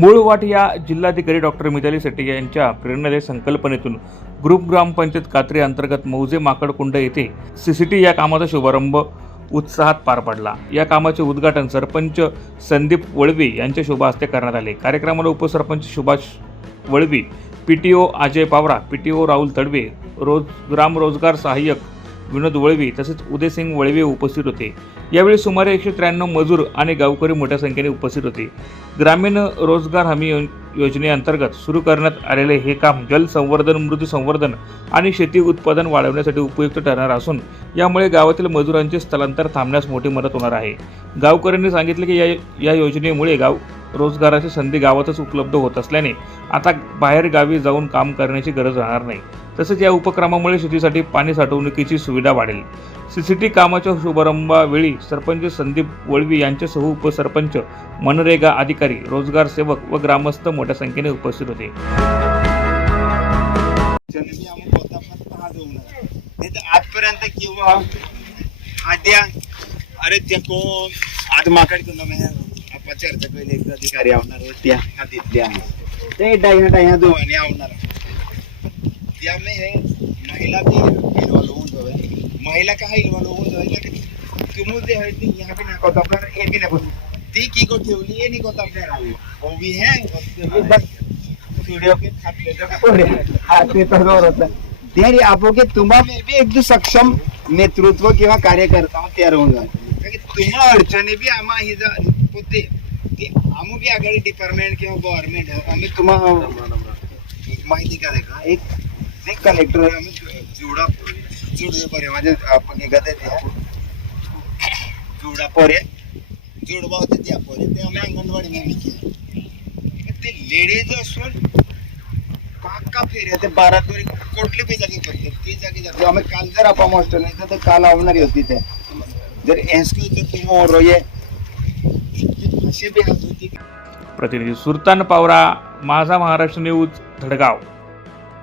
मूळ वाट या जिल्हाधिकारी डॉक्टर मिताली शेट्टी यांच्या प्रेरणादायी संकल्पनेतून ग्रुप ग्रामपंचायत कात्री अंतर्गत मौजे माकडकुंड येथे सीसीटी या कामाचा शुभारंभ उत्साहात पार पडला. या कामाचे उद्घाटन सरपंच संदीप वळवी यांच्या शुभ हस्ते करण्यात आले. कार्यक्रमाला उपसरपंच Subhash Valvi P T O Ajay Pawara P T O Rahul Tadve रोज ग्रामरोजगार सहाय्यक विनोद वळवी तसेच उदयसिंग वळवे उपस्थित होते. यावेळी सुमारे एकशे त्र्याण्णव मजूर आणि गावकरी मोठ्या संख्येने उपस्थित होते. ग्रामीण रोजगार हमी योजनेअंतर्गत सुरू करण्यात आलेले हे काम जलसंवर्धन मृदू संवर्धन आणि शेती उत्पादन वाढवण्यासाठी उपयुक्त ठरणार असून यामुळे गावातील मजुरांचे स्थलांतर थांबण्यास मोठी मदत होणार आहे. गावकऱ्यांनी सांगितले की या या योजनेमुळे गाव रोजगाराची संधी गावातच उपलब्ध होत असल्याने आता बाहेर गावी जाऊन काम करण्याची गरज राहणार नाही. तसेच या उपक्रमामुळे शेतीसाठी पाणी साठवणुकीची सुविधा वाढेल. सी सी टी कामाच्या शुभारंभावेळी सरपंच संदीप वळवी यांच्यासह उपसरपंच मनरेगा अधिकारी रोजगार सेवक व ग्रामस्थ मोठ्या संख्येने उपस्थित होते. हा आजपर्यंत किंवा आद्या अरे ते कोण? आज माकड कुंड चर्चा केली एक अधिकारी आवणार त्या हातीतल्या ते डाया डाया दोन्ही आवणार. त्यामुळे हे महिला भी इन्वॉल्व होऊन जावे महिला का इन्वॉल्व होऊन जावे तुम्ही जे ते यहाँ हे बी नाही बोलू ती की को ठेवली हे नाही आपल्याला वो भी है वीडियो के खाते तर जोर होता ते आपो के तुम्हा में भी एक जो सक्षम नेतृत्व किंवा कार्यकर्ता तयार होऊन की तुम्हा अडचणी बी आम्हा ही जा होते ते आम्ही बी आघाडी डिपार्टमेंट किंवा गव्हर्नमेंट आम्ही तुम्हा माहिती का नाही का एक जे कलेक्टर आम्ही जुडा जुडे बरे माझे आपण निघत आहे जुडा पोरे जुडबा होते त्या पोरे. ते आम्ही अंगणवाडी मध्ये केलं. ते लेडीज असून पाका फेऱ्या ते बारा फेरी कुठली बी जागी करते ती जागी जाते. आम्ही काल जर आपण मास्टर नाही तर काल आवणारी होती ते. जर एसक्यू जर तुम्ही रोये प्रतिनिधी सुलतान पावरा माझा महाराष्ट्र न्यूज धडगाव.